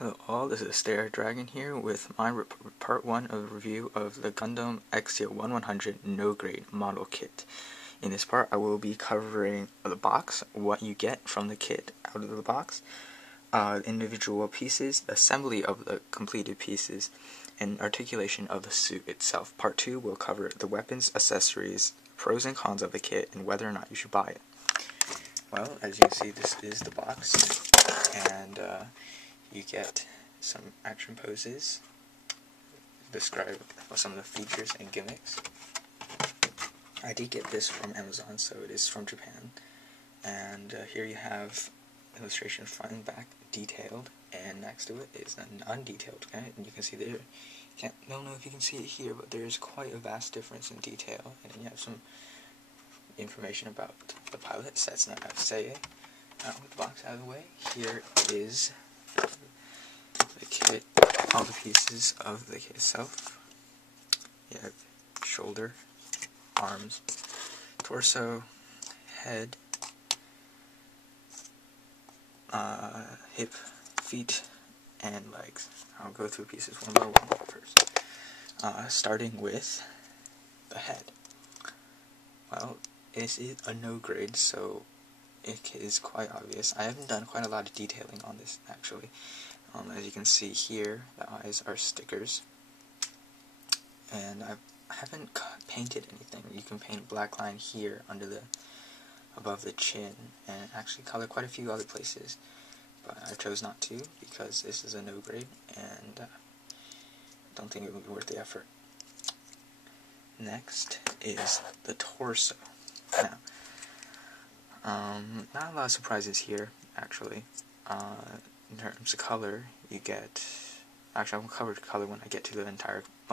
Hello all, this is Stair Dragon here with my part 1 of the review of the Gundam Exia 1100 no-grade model kit. In this part I will be covering the box, what you get from the kit out of the box, individual pieces, assembly of the completed pieces, and articulation of the suit itself. Part 2 will cover the weapons, accessories, pros and cons of the kit, and whether or not you should buy it. Well, as you can see, this is the box, and you get some action poses, describe some of the features and gimmicks. I did get this from Amazon, so it is from Japan. And here you have illustration front and back detailed, and next to it is an undetailed guide. And you can see there, don't know if you can see it here, but there is quite a vast difference in detail. And then you have some information about the pilot, sets not have to say. With the box out of the way, here is the kit, all the pieces of the kit itself. You have shoulder, arms, torso, head, hip, feet, and legs. I'll go through pieces one by one first. Starting with the head. Well, this is a no grade, so it is quite obvious. I haven't done quite a lot of detailing on this actually. As you can see here, the eyes are stickers, and I haven't painted anything. You can paint a black line here under above the chin, and actually color quite a few other places, but I chose not to because this is a no grade, and don't think it would be worth the effort. Next is the torso. Now, not a lot of surprises here, actually. In terms of color, you get... Actually, I'll cover color when I get to when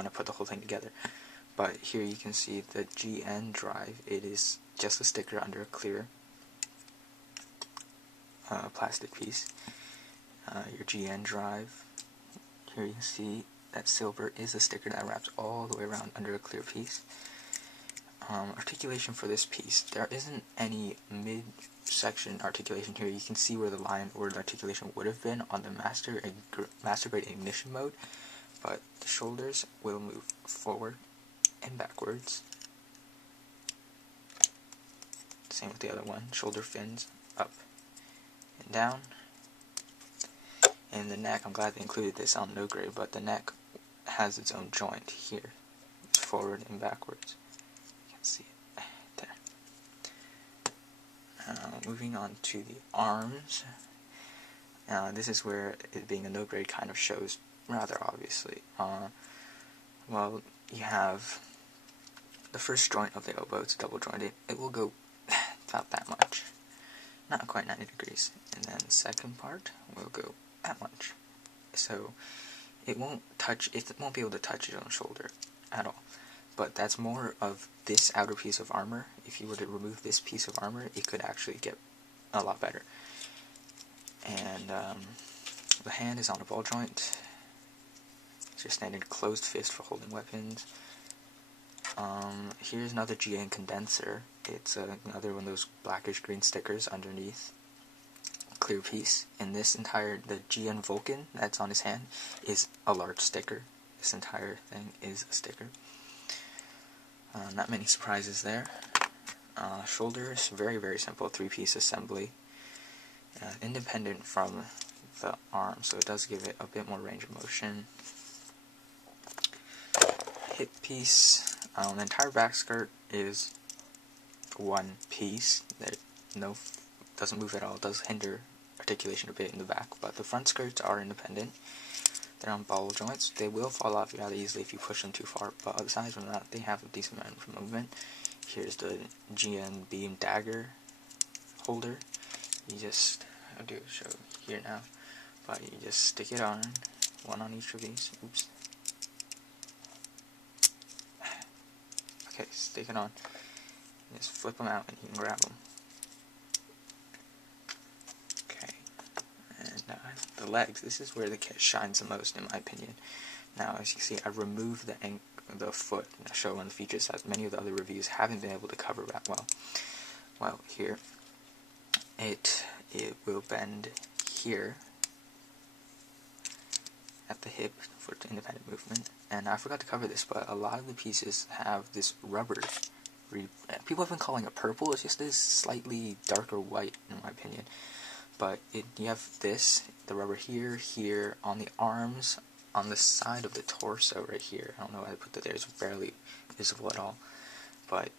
I put the whole thing together. But here you can see the GN drive. It is just a sticker under a clear plastic piece. Your GN drive. Here you can see that silver is a sticker that wraps all the way around under a clear piece. Articulation for this piece. There isn't any mid-section articulation here. You can see where the line or the articulation would have been on the master grade ignition mode, but the shoulders will move forward and backwards. Same with the other one. Shoulder fins up and down. And the neck, I'm glad they included this on no grade, but the neck has its own joint here. It's forward and backwards. See it there. Moving on to the arms. This is where it being a no grade kind of shows rather obviously. Well, you have the first joint of the elbow. It's double jointed. It will go about that much, not quite 90 degrees, and then the second part will go that much. So it won't be able to touch its own shoulder at all. But that's more of this outer piece of armor. If you were to remove this piece of armor, it could actually get a lot better. And the hand is on a ball joint. It's your standard closed fist for holding weapons. Here's another GN condenser. It's another one of those blackish green stickers underneath. Clear piece. And the GN Vulcan that's on his hand is a large sticker. This entire thing is a sticker. Not many surprises there. Shoulders, very, very simple 3-piece assembly. Independent from the arm, so it does give it a bit more range of motion. Hip piece. The entire back skirt is one piece. Doesn't move at all. It does hinder articulation a bit in the back, but the front skirts are independent. They're on ball joints. They will fall off rather easily if you push them too far, but aside from that, they have a decent amount of movement. Here's the GN Beam Dagger holder. I'll do a show here now, but you just stick it on, one on each of these. Oops. Okay, stick it on. Just flip them out and you can grab them. The legs, this is where the kit shines the most in my opinion. Now as you can see, I removed the foot, and I show one of the features that many of the other reviews haven't been able to cover that well. Well, here, it will bend here, independent movement. And I forgot to cover this, but a lot of the pieces have this rubber. People have been calling it purple. It's just this slightly darker white, in my opinion. But you have this, the rubber here, on the arms, on the side of the torso right here. I don't know why I put that there. It's barely visible at all. But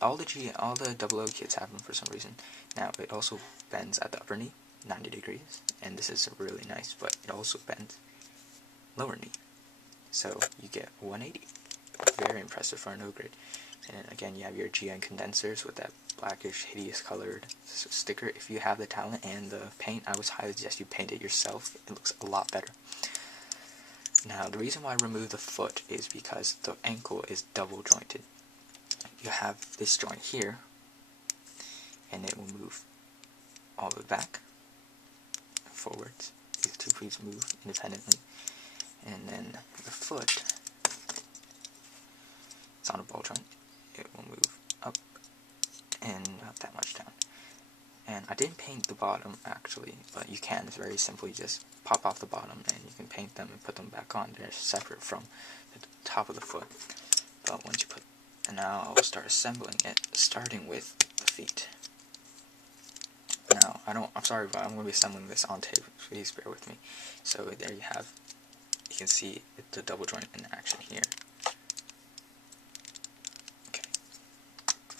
all the double O kits have them for some reason. Now it also bends at the upper knee, 90 degrees, and this is really nice. But it also bends lower knee, so you get 180. Very impressive for a no grade. And again, you have your GN condensers with that blackish, hideous colored sticker. If you have the talent and the paint, I would highly suggest you paint it yourself. It looks a lot better. Now, the reason why I removed the foot is because the ankle is double jointed. You have this joint here, and it will move all the way back, forwards. These two pieces move independently. And then the foot, it's on a ball joint. It will move up and not that much down. And I didn't paint the bottom actually, but you can. It's very simple. You just pop off the bottom and you can paint them and put them back on. They're separate from the top of the foot. But once you put, and now I will start assembling it, starting with the feet. Now I'm sorry, but I'm going to be assembling this on tape. Please bear with me. So there you have. You can see the double joint in action here.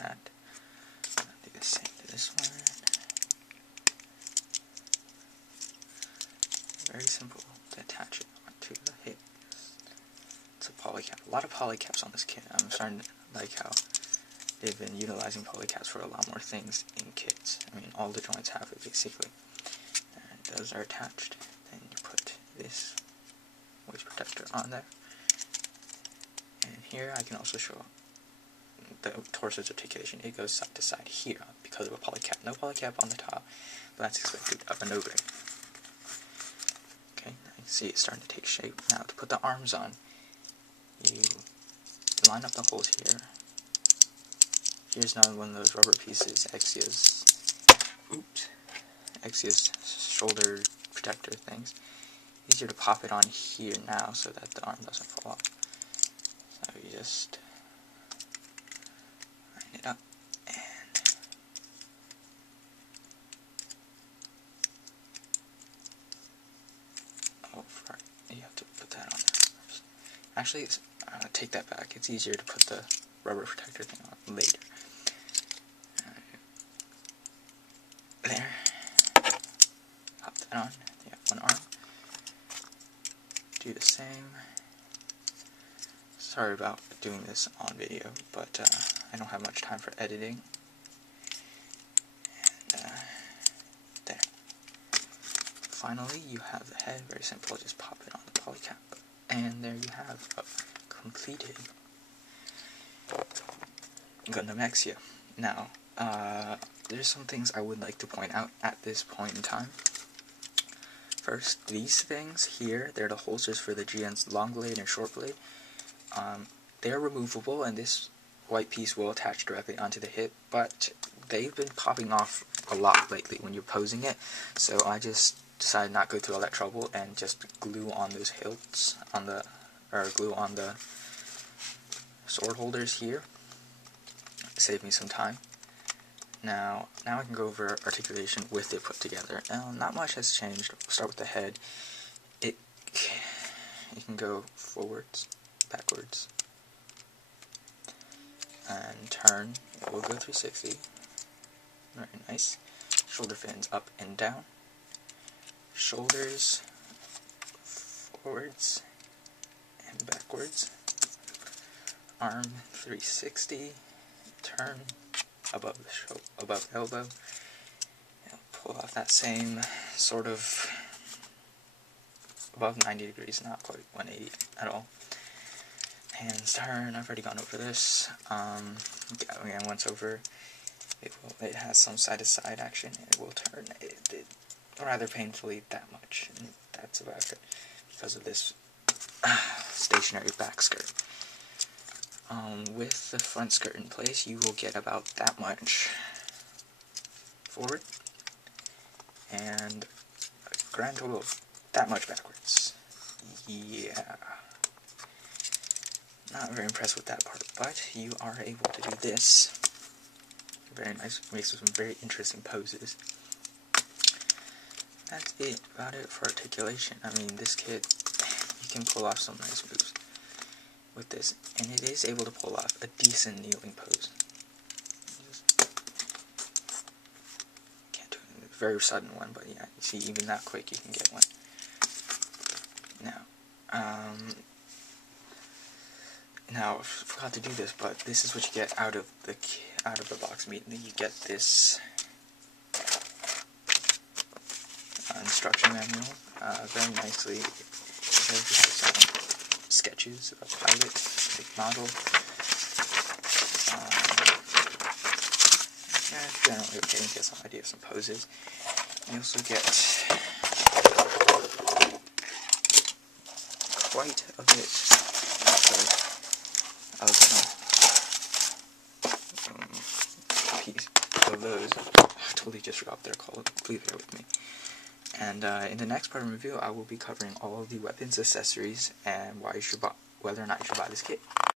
And I'll do the same to this one. Very simple to attach it onto the hip. It's a polycap. A lot of polycaps on this kit. I'm starting to like how they've been utilizing polycaps for a lot more things in kits. I mean, all the joints have it basically. And those are attached. Then you put this waist protector on there. And here I can also show the torso's articulation. It goes side to side here because of a polycap. No polycap on the top, but that's expected of a no grade. Okay, now you can see it's starting to take shape. Now to put the arms on, you line up the holes here. Here's another one of those rubber pieces, Exia's shoulder protector things. Easier to pop it on here now so that the arm doesn't fall off. So you just line it up and you have to put that on there first. Actually, take that back. It's easier to put the rubber protector thing on later. There. Pop that on. You have one arm. Do the same. Sorry about doing this on video, but I don't have much time for editing. And there. Finally, you have the head. Very simple. Just pop it on the polycap. And there you have a completed Gundam Exia. Now, there's some things I would like to point out at this point in time. First, these things here, they're the holsters for the GN's long blade and short blade. They're removable, and this white piece will attach directly onto the hip, but they've been popping off a lot lately when you're posing it, so I just decided not to go through all that trouble and just glue on those hilts, glue on the sword holders here. Save me some time. Now I can go over articulation with it put together. Now, not much has changed. We'll start with the head. You can go forwards, backwards, and turn. It will go 360. Very nice. Shoulder fins up and down. Shoulders forwards and backwards. Arm 360. Turn above elbow. And pull off that same sort of above 90 degrees, not quite 180 at all. Hands turn. I've already gone over this. Again, once over, it has some side to side action. It will turn it rather painfully that much, and that's about it because of this stationary back skirt. With the front skirt in place, you will get about that much forward and a grand total of that much backwards. yeah, not very impressed with that part, but you are able to do this. Very nice, makes some very interesting poses. That's about it for articulation. I mean, this kit, you can pull off some nice moves with this, and it is able to pull off a decent kneeling pose. Can't do a very sudden one, but yeah, you see, even that quick, you can get one. Now I forgot to do this, but this is what you get out of the box. Immediately, you get this instruction manual. Very nicely, it has some sketches of a pilot, a model. Generally okay, you get some idea of some poses. You also get quite a bit of piece of those. I totally just forgot what they're called. Please bear with me. And in the next part of the review, I will be covering all of the weapons, accessories, and whether or not you should buy this kit.